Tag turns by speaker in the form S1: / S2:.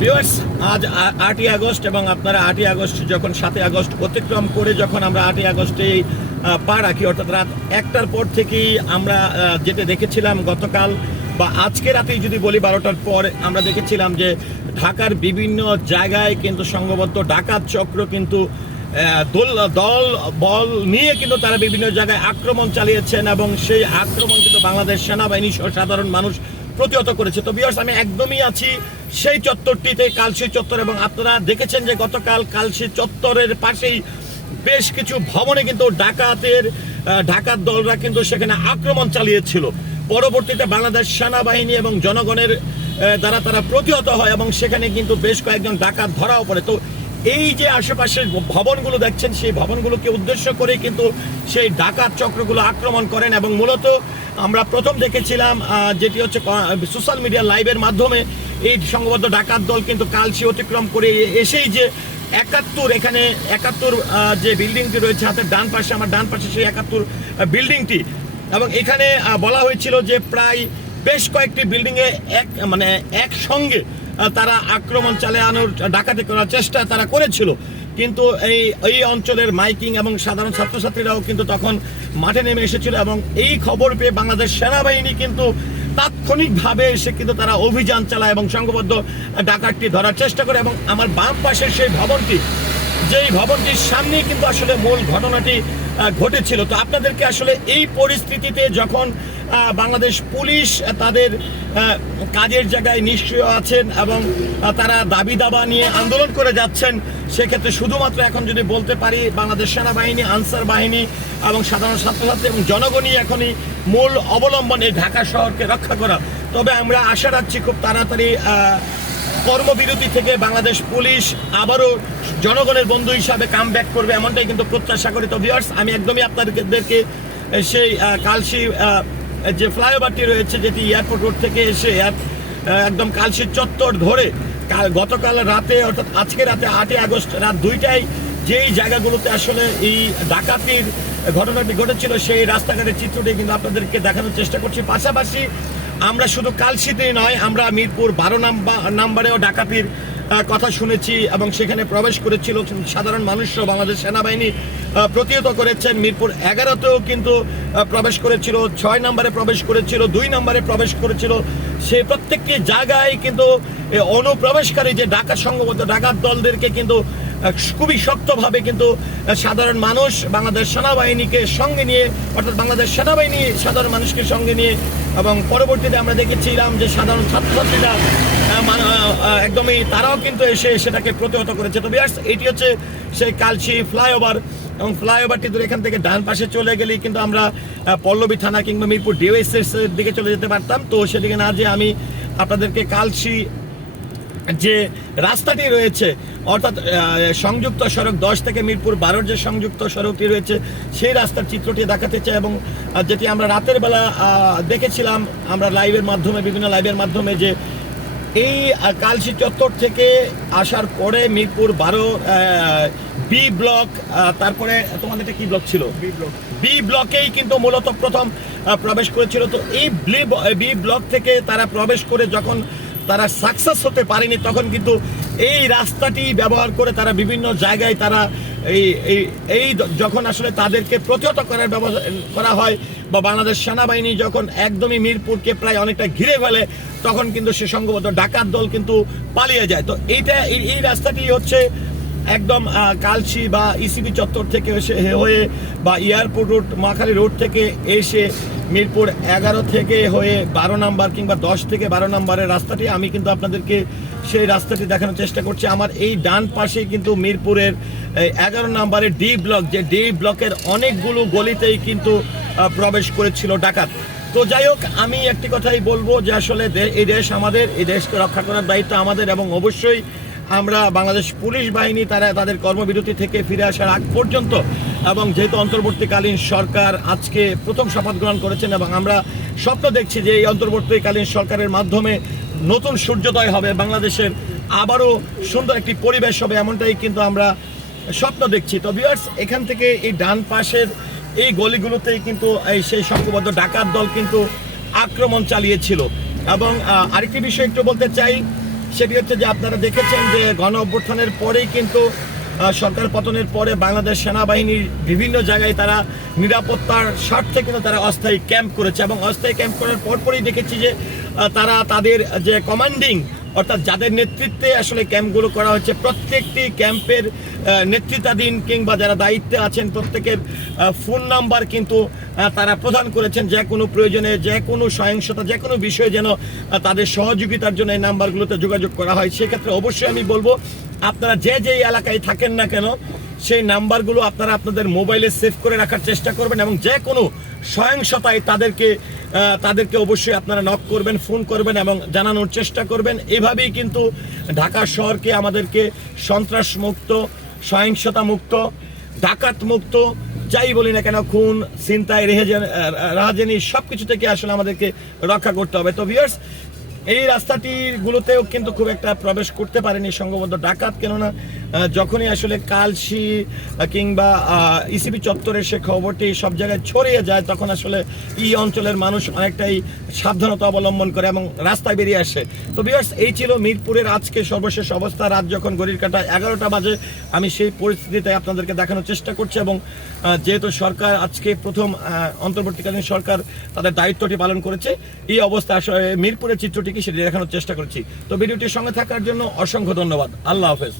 S1: Viewers আজ আটই August এবং আপনারা আটই আগস্ট যখন সাতই আগস্ট অতিক্রম করে যখন আমরা আটই আগস্টে পা রাখি, অর্থাৎ রাত একটার পর থেকেই আমরা যেটা দেখেছিলাম গতকাল বা আজকে রাতেই যদি বলি বারোটার পর, আমরা দেখেছিলাম যে ঢাকার বিভিন্ন জায়গায় কিন্তু সংঘবদ্ধ ডাকাত চক্র কিন্তু দল দল, বল নিয়ে কিন্তু তারা বিভিন্ন জায়গায় আক্রমণ চালিয়েছেন এবং সেই আক্রমণ কিন্তু বাংলাদেশ সেনাবাহিনী সাধারণ মানুষ প্রতিহত করেছে। তো বিয়ার্স আমি একদমই আছি। সেই চত্বরটিতে কালশি চত্বর এবং আপনারা দেখেছেন যে গতকাল কালশি চত্বরের পাশেই বেশ কিছু ভবনে কিন্তু ডাকাতের ঢাকার দলরা কিন্তু সেখানে আক্রমণ চালিয়েছিল। পরবর্তীতে বাংলাদেশ সেনাবাহিনী এবং জনগণের দ্বারা তারা প্রতিহত হয় এবং সেখানে কিন্তু বেশ কয়েকজন ডাকাত ধরাও পড়ে। তো এই যে আশেপাশের ভবনগুলো দেখছেন, সেই ভবনগুলোকে উদ্দেশ্য করে কিন্তু সেই ডাকাত চক্রগুলো আক্রমণ করেন এবং মূলত আমরা প্রথম দেখেছিলাম যেটি হচ্ছে সোশ্যাল মিডিয়া লাইভের মাধ্যমে এই সংঘবদ্ধ ডাকাত দল কিন্তু কালসি অতিক্রম করে এসেই যে একাত্তর, এখানে একাত্তর যে বিল্ডিংটি রয়েছে হাতের ডান পাশে, আমার ডান পাশে সেই একাত্তর বিল্ডিংটি। এবং এখানে বলা হয়েছিল যে প্রায় বেশ কয়েকটি বিল্ডিংয়ে এক মানে একসঙ্গে তারা আক্রমণ চালানোর ডাকাতি করার চেষ্টা তারা করেছিল। কিন্তু এই এই অঞ্চলের মাইকিং এবং সাধারণ ছাত্রছাত্রীরাও কিন্তু তখন মাঠে নেমে এসেছিল এবং এই খবর পেয়ে বাংলাদেশ সেনাবাহিনী কিন্তু তাৎক্ষণিকভাবে এসে কিন্তু তারা অভিযান চালায় এবং সংঘবদ্ধ ডাকাতটি ধরার চেষ্টা করে এবং আমার বাম পাশের সেই ভবনটি, যেই ভবনটির সামনেই কিন্তু আসলে মূল ঘটনাটি ঘটেছিল। তো আপনাদেরকে আসলে এই পরিস্থিতিতে যখন বাংলাদেশ পুলিশ তাদের কাজের জায়গায় নিশ্চয় আছেন এবং তারা দাবি দাবা নিয়ে আন্দোলন করে যাচ্ছেন, সেক্ষেত্রে শুধুমাত্র এখন যদি বলতে পারি, বাংলাদেশ সেনাবাহিনী, আনসার বাহিনী এবং সাধারণ ছাত্রছাত্রী এবং জনগণই এখনই মূল অবলম্বন এই ঢাকা শহরকে রক্ষা করা। তবে আমরা আশা রাখছি খুব তাড়াতাড়ি কর্মবিরতি থেকে বাংলাদেশ পুলিশ আবারও জনগণের বন্ধু হিসাবে কাম ব্যাক করবে, এমনটাই কিন্তু প্রত্যাশা করি। তো ভিউয়ার্স আমি একদমই আপনাদেরকে সেই কালশি যে ফ্লাইওভারটি রয়েছে, যেটি এয়ারপোর্ট রোড থেকে এসে একদম কালশির চত্বর ধরে, কাল, গতকাল রাতে, অর্থাৎ আজকে রাতে, আটই আগস্ট রাত দুইটায়, যেই জায়গাগুলোতে আসলে এই ডাকাতির ঘটনাটি ঘটেছিল, সেই রাস্তাঘাটের চিত্রটি কিন্তু আপনাদেরকে দেখানোর চেষ্টা করছি। পাশাপাশি আমরা শুধু কালশিতেই নয়, আমরা মিরপুর বারো নাম্বার নাম্বারেও ডাকাতির কথা শুনেছি এবং সেখানে প্রবেশ করেছিল সাধারণ মানুষও বাংলাদেশ সেনাবাহিনী প্রতিহত করেছেন। মিরপুর এগারোতেও কিন্তু প্রবেশ করেছিল, ছয় নম্বরে প্রবেশ করেছিল, দুই নম্বরে প্রবেশ করেছিল। সে প্রত্যেকটি জায়গায় কিন্তু অনুপ্রবেশকারী যে ডাকাত সংঘবদ্ধ ডাকাত দলদেরকে কিন্তু খুবই শক্তভাবে কিন্তু সাধারণ মানুষ বাংলাদেশ সেনাবাহিনীকে সঙ্গে নিয়ে, অর্থাৎ বাংলাদেশ সেনাবাহিনী সাধারণ মানুষকে সঙ্গে নিয়ে, এবং পরবর্তীতে আমরা দেখেছিলাম যে সাধারণ ছাত্রছাত্রীরা একদমই তারাও কিন্তু এসে সেটাকে প্রতিহত করেছে। তো বিয়ার্স এটি হচ্ছে সেই কালচি ফ্লাইওভার, এবং ফ্লাইওভারটি ধরে এখান থেকে ডান পাশে চলে গেলেই কিন্তু আমরা পল্লবী থানা কিংবা মিরপুর ডিওএসএস এর দিকে চলে যেতে পারতাম। তো সেদিকে না যে আমি আপনাদেরকে কালসি যে রাস্তাটি রয়েছে অর্থাৎ সংযুক্ত সড়ক দশ থেকে মিরপুর বারোর যে সংযুক্ত সড়কটি রয়েছে সেই রাস্তার চিত্রটি দেখাতে চাই এবং যেটি আমরা রাতের বেলা দেখেছিলাম আমরা লাইভের মাধ্যমে বিভিন্ন লাইভের মাধ্যমে যে এই কালশি চত্বর থেকে আসার পরে মিরপুর বারো বি ব্লক তারপরে তোমাদের এটা কি ব্লক ছিল? বি ব্লক বি ব্লকেই কিন্তু মূলত প্রথম প্রবেশ করেছিল। তো এই বি ব্লক থেকে তারা প্রবেশ করে যখন তারা সাকসেস হতে পারেনি, তখন কিন্তু এই রাস্তাটি ব্যবহার করে তারা বিভিন্ন জায়গায় তারা এই, এই- এই যখন আসলে তাদেরকে প্রতিহত করার ব্যবস্থা করা হয় বা বাংলাদেশ সেনাবাহিনী যখন একদমই মিরপুরকে প্রায় অনেকটা ঘিরে ফেলে, তখন কিন্তু সে সংঘবদ্ধ ডাকাত দল কিন্তু পালিয়ে যায়। তো এইটা, এই রাস্তাটি হচ্ছে একদম কালচি বা ইসিবি চত্বর থেকে এসে হয়ে বা এয়ারপোর্ট রোড, মাখালি রোড থেকে এসে মিরপুর এগারো থেকে হয়ে বারো নাম্বার কিংবা দশ থেকে বারো নাম্বারের রাস্তাটি আমি কিন্তু আপনাদেরকে সেই রাস্তাটি দেখানোর চেষ্টা করছি। আমার এই ডান পাশে কিন্তু মিরপুরের এগারো নাম্বারের ডি ব্লক, যে ডি ব্লকের অনেকগুলো গলিতেই কিন্তু প্রবেশ করেছিল ডাকাত। তো যাই হোক, আমি একটি কথাই বলব যে আসলে এই দেশ আমাদের, এই দেশকে রক্ষা করার দায়িত্ব আমাদের এবং অবশ্যই আমরা বাংলাদেশ পুলিশ বাহিনী, তারা তাদের কর্মবিরতি থেকে ফিরে আসার আগ পর্যন্ত এবং যেহেতু অন্তর্বর্তীকালীন সরকার আজকে প্রথম শপথ গ্রহণ করেছেন এবং আমরা স্বপ্ন দেখছি যে এই অন্তর্বর্তীকালীন সরকারের মাধ্যমে নতুন সূর্যোদয় হবে, বাংলাদেশের আবারও সুন্দর একটি পরিবেশ হবে এমনটাই কিন্তু আমরা স্বপ্ন দেখছি। তো ভিউয়ার্স এখান থেকে এই ডান পাশের এই গলিগুলোতেই কিন্তু এই সেই সংঘবদ্ধ ডাকাত দল কিন্তু আক্রমণ চালিয়েছিল। এবং আরেকটি বিষয় একটু বলতে চাই, সেটি হচ্ছে যে আপনারা দেখেছেন যে গণ অভ্যুত্থানের পরেই কিন্তু সরকার পতনের পরে বাংলাদেশ সেনাবাহিনীর বিভিন্ন জায়গায় তারা নিরাপত্তার স্বার্থে কিন্তু তারা অস্থায়ী ক্যাম্প করেছে এবং অস্থায়ী ক্যাম্প করার পরপরই দেখেছি যে তারা তাদের যে কমান্ডিং অর্থাৎ যাদের নেতৃত্বে আসলে ক্যাম্পগুলো করা হচ্ছে, প্রত্যেকটি ক্যাম্পের নেতৃত্বাধীন কিংবা যারা দায়িত্বে আছেন, প্রত্যেকের ফোন নাম্বার কিন্তু তারা প্রদান করেছেন। যে কোনো প্রয়োজনে, যে কোনো সহিংসতা, যে কোনো বিষয়ে যেন তাদের সহযোগিতার জন্য এই নাম্বারগুলোতে যোগাযোগ করা হয়। সেক্ষেত্রে অবশ্যই আমি বলব আপনারা যে যেই এলাকায় থাকেন না কেন, সেই নাম্বারগুলো আপনারা আপনাদের মোবাইলে সেভ করে রাখার চেষ্টা করবেন এবং যে কোনো সহিংসতায় তাদেরকে তাদেরকে অবশ্যই আপনারা নক করবেন ফোন করবেন এবং জানানোর চেষ্টা করবেন। এভাবেই কিন্তু ঢাকা শহরকে আমাদেরকে সন্ত্রাস মুক্ত সহিংসতা মুক্ত ডাকাত মুক্ত যাই বলি না কেন, খুন চিন্তায় রাহাজানি সব কিছু থেকে আসলে আমাদেরকে রক্ষা করতে হবে। তো ভিউয়ার্স এই রাস্তাটিগুলোতেও কিন্তু খুব একটা প্রবেশ করতে পারেনি সঙ্গবদ্ধ ডাকাত কেননা যখনই আসলে কালশি কিংবা ইসিবি চত্বরের সে খবরটি সব জায়গায় ছড়িয়ে যায়, তখন আসলে এই অঞ্চলের মানুষ অনেকটাই সাবধানতা অবলম্বন করে এবং রাস্তায় বেরিয়ে আসে। তো বিয়ার্স এই ছিল মিরপুরের আজকে সর্বশেষ অবস্থা। রাত যখন গড়ির কাটা এগারোটা বাজে, আমি সেই পরিস্থিতিতে আপনাদেরকে দেখানোর চেষ্টা করছি এবং যেহেতু সরকার আজকে প্রথম অন্তর্বর্তীকালীন সরকার তাদের দায়িত্বটি পালন করেছে, এই অবস্থা আসলে মিরপুরের চিত্রটিকে সেটি দেখানোর চেষ্টা করছি। তো ভিডিওটির সঙ্গে থাকার জন্য অসংখ্য ধন্যবাদ। আল্লাহ হাফেজ।